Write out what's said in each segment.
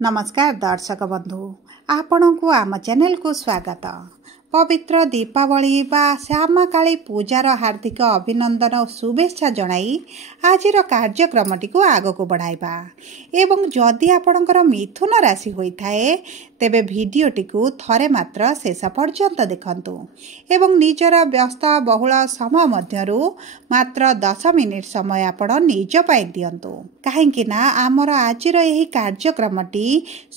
नमस्कार दर्शक बंधु आपण को आम चैनल को स्वागत। पवित्र दीपावली बा श्यामाकाली पूजार हार्दिक अभिनंदन और शुभेच्छा जणाई आजिर कार्यक्रमटी को आग को बढ़ाइबा एवं जदि आपणकर मिथुन राशि होइथाए तेबे भिडियोटी को थरे मात्र शेष पर्यंत देखंतु एवं निजर व्यस्त बहुल समय मध्यरु मात्र 10 मिनिट समय आपण निज पाई दियंतु काहेकि ना आमर आजिर एही कार्यक्रमटी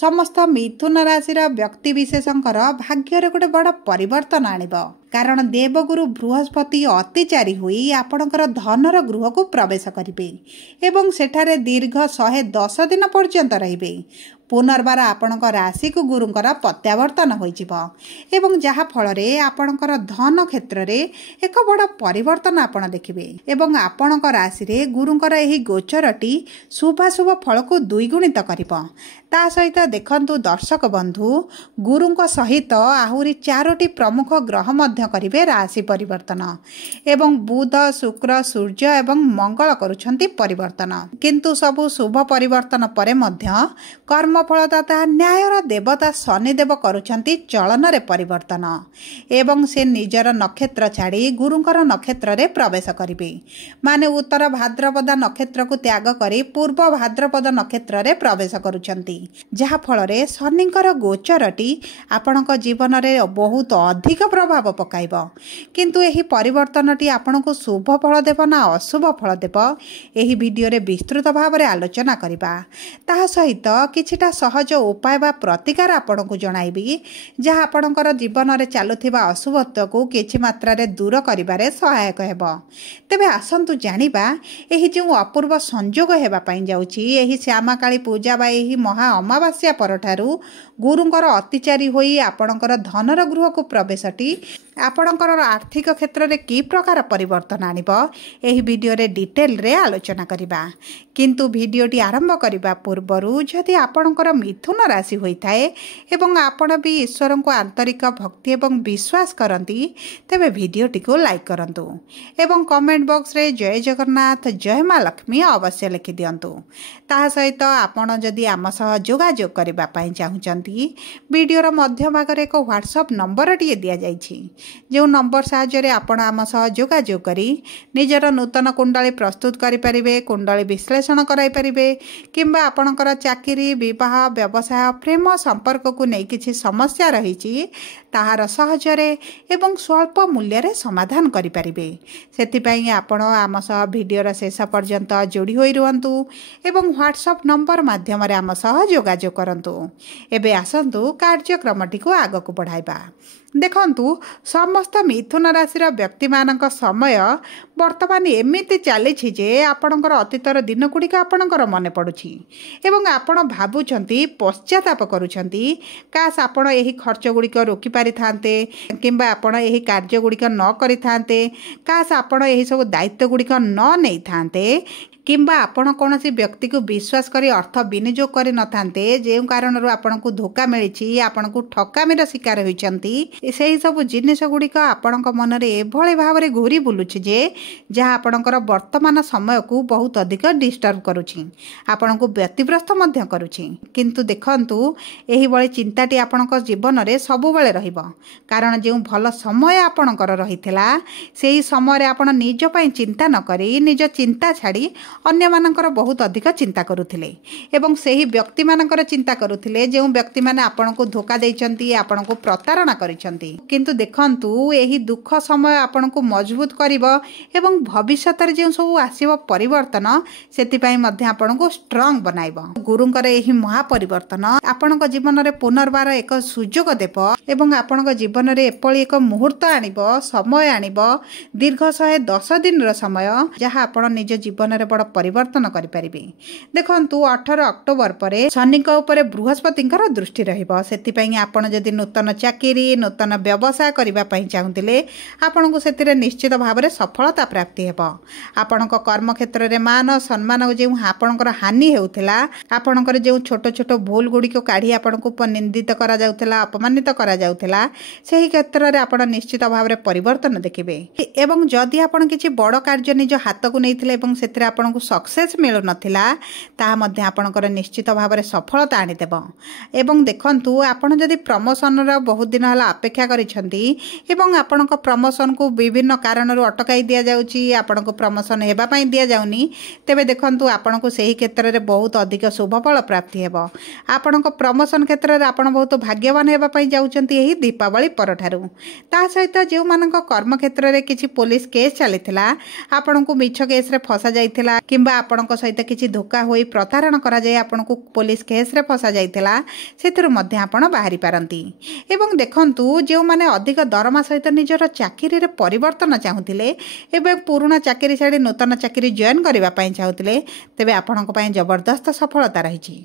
समस्त मिथुन राशिर व्यक्ति विशेषंकर भाग्यर गोटे बड़ परिवर्तन आनिब कारण देवगुरु बृहस्पति अत्याचारी हुई आपणकर धनर गृह को प्रवेश करिवे एवं सेठारे दीर्घ 110 दिन पर्यंत रहिबे। पुनर्बार आपणक राशि को गुरुंकर प्रत्यावर्तन होइजिबो एवं जहा फल रे आपणकर धन क्षेत्र रे एक बड़ परिवर्तन आपण देखिबे एवं आपणक राशि रे गुरुंकर एही गोचरटी शुभाशुभ फल को द्विगुणित करिबो। ता सहित देखंतु दर्शक बंधु गुरुंक सहित आहुरी 4टी प्रमुख ग्रह मध्य करिवे राशि परिवर्तन एवं बुध शुक्र सूर्य एवं मंगल करुछंती परिवर्तन किंतु सबु शुभ परिवर्तन परे मध्य कर्मफलदाता न्यायर देवता शनिदेव करुछंती चलन रे परिवर्तन एवं से निजर नक्षत्र छाड़ी गुरुंकर नक्षत्र रे प्रवेश करिवे माने उत्तर भाद्रपद नक्षत्र को त्याग करी पूर्व भाद्रपद नक्षत्र रे प्रवेश करुछंती जहा फल रे शनिंकर गोचरटी आपणक जीवन रे बहुत अधिक प्रभाव पकाइबो किंतु एही परिवर्तनटी आपणको शुभ फल देब ना अशुभ फल देब एही वीडियो रे विस्तृत भाव रे आलोचना करिबा। ता सहित किछिटा सहज उपाय बा प्रतिकार आपणको जणाइबी जहा आपणकर जीवन रे चालुथिबा अशुभत्व को किछि मात्रा रे दूर करिबारे सहायक हेबो। तेबे आसंतु जानिबा एही जो अपूर्व संयोग हेबा पई जाउची एही श्यामाकाली पूजा बा एही महा अमावास्या परठारु गुरुंकर अत्याचारी होई आपणकर धनर गृह को प्रवेशटी आपणकर आर्थिक क्षेत्र रे की प्रकार परिवर्तन आनिबो एही वीडियो रे डिटेल रे आलोचना करिबा। किंतु वीडियोटी आरंभ करिबा पूर्वरु जदि आपणकर मिथुन राशि होइथाए एवं आपण भी ईश्वर को आंतरिक भक्ति एवं विश्वास करंती तेबे वीडियोटी को लाइक करंतु एवं कमेंट बॉक्स रे जय जगन्नाथ जय मां लक्ष्मी अवश्य लिखि दियंतु। ता सहित आपण जदि आम सह जोगाजोग करिबा पई चाहुचंती वीडियोर मध्य भाग रे एक व्हाट्सएप नंबर टिए दिया जाइछि जो नंबर साहाय्य रे आपण आम सह जोगाजोग करी निजर नूतन कुंडली प्रस्तुत करि परिबे कुंडली विश्लेषण कराई परिबे किंबा आपणकर चाकरी विवाह व्यवसाय प्रेम संपर्क को नै किछि समस्या रहिछि ताहार सहज रे एवं स्वल्प मूल्य रे समाधान करि परिबे। सेति पई आपण आम सह वीडियोर शेष पर्यंत जोड़ी होई रहंतु एवं व्हाट्सएप नंबर माध्यम रे आम सह जोगाजोग करंतु। एबे आसंतु कार्यक्रमटी को आग को बढ़ाइबा। देखंतु समस्त मिथुन राशि व्यक्ति मानक समय वर्तमान एमिति चली जे आपणकर अतीतर दिन गुड़िक आपणकर मन पड़ुछि एवं आपण भाबुछंती पश्चाताप करुछंती काश आपण एही खर्च गुड़िक रोकी पारि थांते किंबा आपण एही कार्य गुड़िक न करि थांते काश आपण एही सब दायित्व गुड़िक न नै थांते किंबा आपण कोनोसी व्यक्ति को विश्वास करी अर्थ विनियोग करि न थांते जे कारण आपण को धोखा मिलिछि आपण को ठकामीर शिकार होइछंती सेही सब जिनिस गुड़िक आपण मन रे एभଳି भावरे घूरी बुलुछि जे जहा आपणकर वर्तमान समय को बहुत अधिक डिस्टर्ब करुछि आपण को व्यतिग्रस्त मध्य करुछि किंतु देखंतु एही बळी चिंताटी आपणकर जीवन रे सबु बेले रहिबो कारण जे भल समय आपणकर रहितला सेही समय रे आपण निज पई चिंता न करी निज चिंता छाड़ी अन्य मानकर बहुत अधिक चिंता करुथिले एवं सेही व्यक्ति मानकर चिंता करुथिले जे व्यक्ति माने आपण को धोखा देइचंती आपण को प्रतारणा करिसंती किंतु देखंतु एही दुख समय आपण को मजबूत करिवो एवं भविष्यत रे जे सब आसीबो परिवर्तन सेति पई मध्ये आपण को स्ट्रांग बनाइबो। गुरुंकर एही महा परिवर्तन आपण को जीवन रे पुनर्बार एक सुजोग देबो एवं आपण को जीवन रे एपळी एक मुहूर्त आनिबो समय आनिबो दीर्घ 110 दिन रो समय जहा आपण निज जीवन रे बड़ परिवर्तन करि परिबे। देखंतु 18 अक्टोबर परे शनिक ऊपर बृहस्पतिंकर दृष्टि रहिबो सेति पई आपण जदि नूतन चाकरी नूतन व्यवसाय करबा पई चाहुतिले आपण को सेतिरे निश्चित भाव रे सफलता प्राप्ति हेब। आपणक कर्म क्षेत्र में मान सम्मान जो आपणकर हानि होउथिला आपणकर जो छोट छोट भूल गुड़िक काढ़ी आपको निंदित करा जाउथिला अपमानित करा जाउथिला सेही क्षेत्र में आपण निश्चित भाव में परिवर्तन देखिबे। एवं जदि आपण किछि बड़ कार्य निज हाथ को नैथिले एवं सेथिरे आपणको सक्सेस मिलु नथिला ताहा मध्ये आपणकर निश्चित भाव में सफलता आनिदेब। एवं देखंतु आपण जदि प्रमोशन रा बहुत दिन हला अपेक्षा करिसंती एवं आपणक प्रमोशन को विभिन्न कारणरू अटकाई दिया जाउची आपणको प्रमोशन हेबा पई दिया जाउनी तेबे देखंतु आपणको सेही क्षेत्र में बहुत अधिक शुभफल प्राप्ति हेबो। आपणको प्रमोशन क्षेत्र में आपण बहुत भाग्यवान हेबा पई जाउचंती एही दीपावली परठारू। ता सहित जो मानक कर्म क्षेत्र में किछि पुलिस केस चलीथिला आपणको मिछ केस रे फसा जाइथिला किंबा आपणक सहित किछि धोखा होई प्रतारण करा जाय आपणको पुलिस केस रे फसा जाइथिला सेथिरु मध्ये आपण बाहरी पारंती। एवं देखंतु जो माने अधिक दरमा सहित निजर चाकरी रे परिवर्तन चाहुथिले एवं पुराना चाकरी छाड़ी नूतन चाकरी जॉइन करबा पई चाहुथिले तेबे आपणक पई जबरदस्त सफलता रहिछि।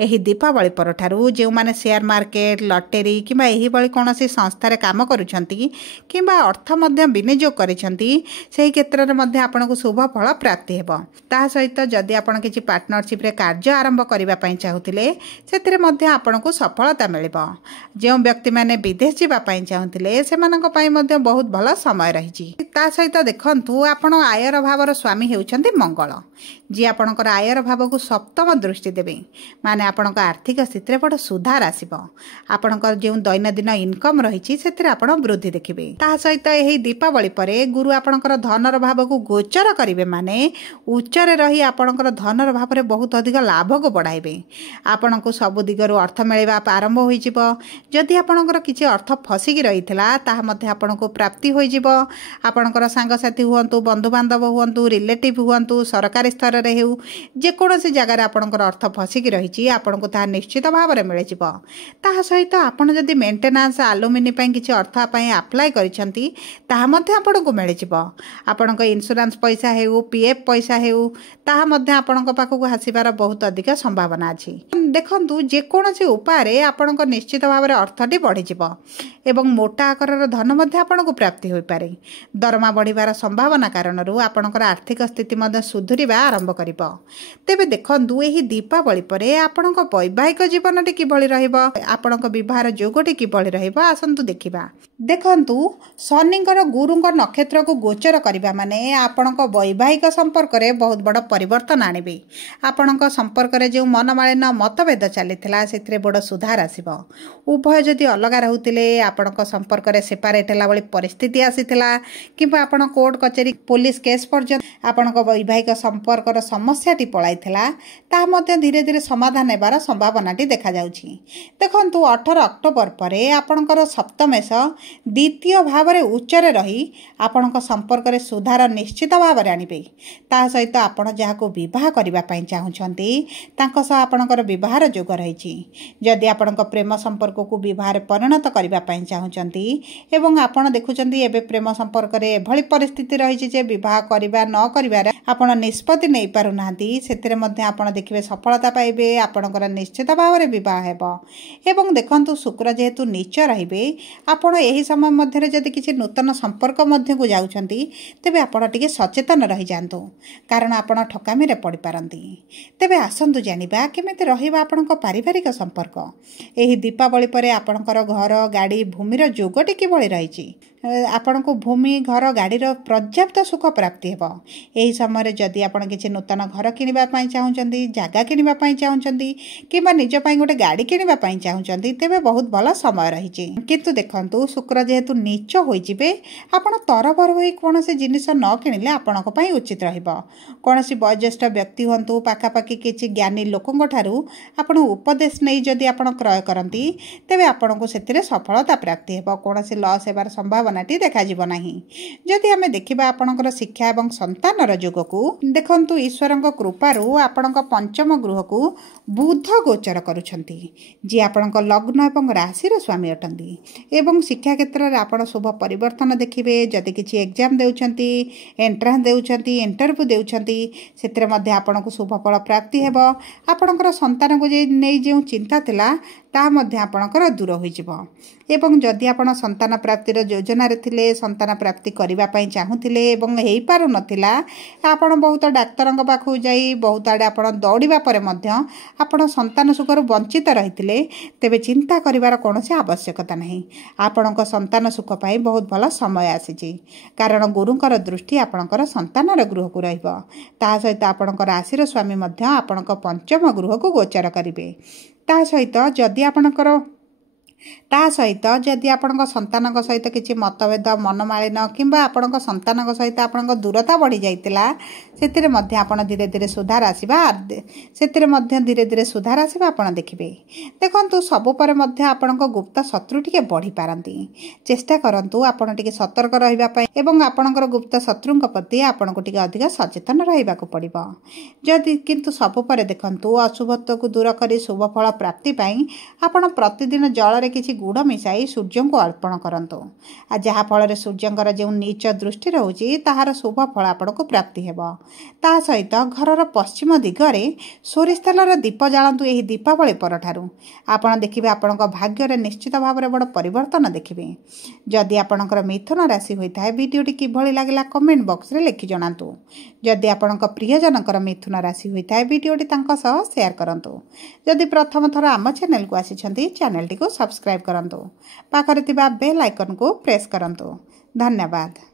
एही दीपावली परठारू जो माने शेयर मार्केट लॉटरी किंबा एही बळी कोनोसी संस्था रे काम करूछंती किंबा अर्थ मध्ये विनियोग करिछंती सेही क्षेत्र रे मध्ये आपणको शुभ फल प्राप्ति हेबो। ता सहित जदि आपण किछि पार्टनरशिप रे कार्य आरंभ करबा पई चाहुथिले सेथिरे मध्ये आपणको सफलता मिलिबो। जो व्यक्ति माने विदेश जीवा पई चाहुथिले सेमानक पई मध्ये बहुत भल समय रहिछि। ता सहित देखंतु आपण आयर भावर स्वामी हेउछंती मंगल जी आपणकर आयर भाव को सप्तम दृष्टि देबे माने आपणक आर्थिक स्थिति रे बड़ सुधार आसीबो। आपणकर जो दैनंदिन इनकम रहिछि सेथिरे आपण वृद्धि देखिबे। ता सहित एही दीपावली परे गुरु आपणकर धनर भाव को गोचर करिवे माने उच्चरे रही आपणकर धनर भाव रे बहुत अधिक लाभ को बढ़ाइबे। आपणको सब दिगरु अर्थ मिलवा आरंभ होई जिवो। जदि आपणकर किछि अर्थ फसिकी रहिथिला ताहा मध्ये आपणको प्राप्ति होई जिवो। आपणकर सांग साथी हुअंतु बंधु बांधव हुअंतु रिलेटिव हुअंतु सरकारी स्तर रे हेउ जे कोनोसी जगह आपणकर अर्थ फसिकी रहिछि आपणको ता निश्चित भाव रे मिले जिवो। ताहा सहित आपण जदि मेंटेनेंस एलुमिनी पई किछि अर्थ पई अप्लाई करिसंती ताहा मध्ये आपणको मिले जिवो। आपणको इंश्योरेंस पैसा हेउ पीएफ पैसा हेउ ताहा मध्ये आपणको पाखକୁ आसीबार बहुत अधिक संभावना अछि। देखंतु जे कोनोसी उपाय रे आपणको निश्चित भाव रे अर्थटी बढ़ी जिवो एवं मोटा आकारर धन मध्ये आपणको प्राप्ति होई पारे। दरमा बढ़िबार संभावना कारणरू आपणकर आर्थिक स्थिति मध्ये सुधुरिबा आरंभ करिवो। तेबे देखंतु एही दीपावली परे आपणको वैवाहिक जीवनटी किभଳି रहइबो आपणको विवाहर जोगटी किभଳି रहइबो आसंतु देखिबा। देखंतु शनिकर गुरुंकर नक्षत्र को गोचर करिबा माने आपणको वैवाहिक संपर्क रे बहुत बड़ परिवर्तन आनिबे। आपणको संपर्क रे जो मनमालिन मतभेद चलीथिला सेथिरे बड़ सुधार आसीबो। उभय जदि अलगा रहउतिले आपणको संपर्क रे सेपरेट होला बळी परिस्थिति आसीथिला किंबा आपण कोर्ट कचेरी पुलिस केस पर्यंत आपणको वैवाहिक संपर्कर समस्याटी पळाइथिला ता मध्ये धीरे धीरे समाधान हेबार संभावनाटी देखा जाउछि। देखंतु 18 अक्टोबर परे आपणकर सप्तमेश द्वितीय भाव रे उच्चरे रही आपणको संपर्क रे सुधार निश्चित भाव रे आनिबे। ता सहित आपण जाहाको विवाह करिबा पई चाहुछंती तांको सह आपणकर विवाहर जोग रहिछि। जदि आपणको प्रेम संपर्क को विवाह रे परिणत करिबा पई चाहुछंती एवं आपण देखुछंती एबे प्रेम संपर्क रे एभଳି परिस्थिति रहिछि जे विवाह करिबा न करिबा रे आपण निष्पत्ति नै पारु नांती सेतिरे मध्ये आपण देखिबे सफलता पाइबे। आपणकर निश्चित भाव रे विवाह हेबो। एवं देखंतु शुक्र जेहेतु नीच रहिबे आपण एही समय मध्ये जदि किछि नूतन संपर्क मध्ये को जाउछंती तेबे आपण टिके सचेतन रहि जांतु कारण आपण ठकामी रे पड़ी पारंती। तेबे आसंतु जानिबा केमिति रहिबा आपणक पारिवारिक संपर्क। एही दीपावली परे आपणकर घर गाड़ी भूमिर जोगटी किभଳି रहिछि आपणको भूमि घर गाड़ीर पर्याप्त सुख प्राप्ति हेबो। एही समय जदि आपण किछि नूतन घर किनिबा पई चाहुचंती जागा किनिबा पई चाहुचंती किबा निज पई गोटे गाड़ी किनिबा पई चाहुचंती तेबे बहुत भल समय रहिछि। किंतु देखंतु शुक्र जेहेतु नीच होई जिवे आपण तरबर होई कोनोसी जिनिस न किनिले आपणक पई उचित रहिबो। कोनोसी वयोज्येष्ठ व्यक्ति हुंतु पाखापाखि किछि ज्ञानी लोकंक ठारू आपण उपदेश नै जदि आपण क्रय करंती तेबे आपणको सेतिरे सफलता प्राप्ति हेबो। कोनोसी लॉस हेबार संभावनाटी देखा जिवो नाही। जदि आमे देखिबा आपणकर शिक्षा एवं संतानर जोगकू देखंतु ईश्वरक कृपारू आपणक पंचम गृहकू बुध गोचर करूछंती जे आपणक लग्न एवं राशिर स्वामी अटंती एवं शिक्षा क्षेत्र रे आपण शुभ परिवर्तन देखिबे। जदि किछि एग्जाम देउछंती एंट्रांस देउछंती इंटरव्यू देउछंती सेतिरे मध्ये आपणक शुभ फल प्राप्ति हेबो। आपणकर संतान को जे नै जे चिंता थिला ତାହା ମଧ୍ୟ ଆପଣଙ୍କର ଦୂର ହୋଇଯିବ। ଏବଂ ଯଦି ଆପଣ ସନ୍ତାନ ପ୍ରାପ୍ତିର ଯୋଜନାରେ ଥିଲେ, ସନ୍ତାନ ପ୍ରାପ୍ତି କରିବା ପାଇଁ ଚାହୁଁଥିଲେ ଏବଂ ହେଇପାରୁନଥିଲା, ଆପଣ ବହୁତ ଡାକ୍ତରଙ୍କ ପାଖକୁ ଯାଇ ବହୁତ ଆଡ଼େ ଆପଣ ଦୌଡ଼ିବା ପରେ ମଧ୍ୟ ଆପଣ ସନ୍ତାନ ସୁଖରୁ ବଞ୍ଚିତ ରହିଥିଲେ, ତେବେ ଚିନ୍ତା କରିବାର କୌଣସି ଆବଶ୍ୟକତା ନାହିଁ। ଆପଣଙ୍କ ସନ୍ତାନ ସୁଖ ପାଇଁ ବହୁତ ଭଲ ସମୟ ଆସିଛି। କାରଣ ଗୁରୁଙ୍କର ଦୃଷ୍ଟି ଆପଣଙ୍କର ସନ୍ତାନର ଗୃହକୁ ରହିବ। ତା ସହିତ ଆପଣଙ୍କ ରାଶିର ସ୍ୱାମୀ ମଧ୍ୟ ଆପଣଙ୍କ ପଞ୍ଚମ ଗୃହକୁ ଗୋଚର କରିବେ। ତା ସହିତ ଯଦି ଆପଣଙ୍କ ସନ୍ତାନଙ୍କ ସହିତ କିଛି ମତଭେଦ, ମନମାଳିନ କିମ୍ବା ଆପଣଙ୍କ ସନ୍ତାନଙ୍କ ସହିତ ଆପଣଙ୍କ ଦୂରତା ବଢ଼ିଯାଇଥିଲା, ସେଥିରେ ମଧ୍ୟ ଧୀରେ ଧୀରେ ସୁଧାର ଆସିବା ଆପଣ ଦେଖିବେ। ଦେଖନ୍ତୁ, ସବୁ ପରେ ମଧ୍ୟ ଆପଣଙ୍କ ଗୁପ୍ତ ଶତ୍ରୁ ଟିକେ ବଢ଼ିପାରନ୍ତି। ଚେଷ୍ଟା କରନ୍ତୁ ଆପଣ ଟିକେ ସତର୍କ ରହିବା ପାଇଁ ଏବଂ ଆପଣଙ୍କର ଗୁପ୍ତ ଶତ୍ରୁଙ୍କ ପ୍ରତି ଆପଣଙ୍କୁ ଟିକେ ଅଧିକ ସଚେତନ ରହିବାକୁ ପଡ଼ିବ। କିନ୍ତୁ ସବୁ ପରେ ଦେଖନ୍ତୁ, ଅଶୁଭତ୍ୱକୁ ଦୂର କରି ଶୁଭ ଫଳ ପ୍ରାପ୍ତି ପାଇଁ ଆପଣ ପ୍ରତିଦିନ ଜଳରେ କିଛି ଗୁଡ଼ ମିଶାଇ ସୂର୍ଯ୍ୟଙ୍କୁ ଅର୍ପଣ କରନ୍ତୁ। ଆଉ ଯାହାଫଳରେ ସୂର୍ଯ୍ୟଙ୍କର ଯେଉଁ ନୀଚ ଦୃଷ୍ଟି ରହୁଛି ତାହାର ଶୁଭ ଫଳ ଆପଣଙ୍କୁ ପ୍ରାପ୍ତି ହେବ। ତା ସହିତ ଘରର ପଶ୍ଚିମ ଦିଗରେ ସୋରିଷ ତେଲର ଦୀପ ଜାଳନ୍ତୁ। ଏହି ଦୀପାବଳି ପରଠାରୁ ଆପଣ ଦେଖିବେ ଆପଣଙ୍କ ଭାଗ୍ୟରେ ନିଶ୍ଚିତ ଭାବରେ ବଡ଼ ପରିବର୍ତ୍ତନ ଦେଖିବେ। ଯଦି ଆପଣଙ୍କର ମିଥୁନ ରାଶି ହୋଇଥାଏ, ଭିଡ଼ିଓଟି କିଭଳି ଲାଗିଲା କମେଣ୍ଟ ବକ୍ସରେ ଲେଖି ଜଣାନ୍ତୁ। ଯଦି ଆପଣଙ୍କ ପ୍ରିୟଜନଙ୍କର ମିଥୁନ ରାଶି ହୋଇଥାଏ, ଭିଡ଼ିଓଟି ତାଙ୍କ ସହ ସେୟାର କରନ୍ତୁ। ଯଦି ପ୍ରଥମ ଥର ଆମ ଚ୍ୟାନେଲକୁ ଆସିଛନ୍ତି, ଚ୍ୟାନେଲଟିକୁ ସବସ୍କ୍ରାଇବ୍ କରନ୍ତୁ। ପାଖରେ ଥିବା ବେଲ୍ ଆଇକନକୁ ପ୍ରେସ୍ କରନ୍ତୁ। ଧନ୍ୟବାଦ।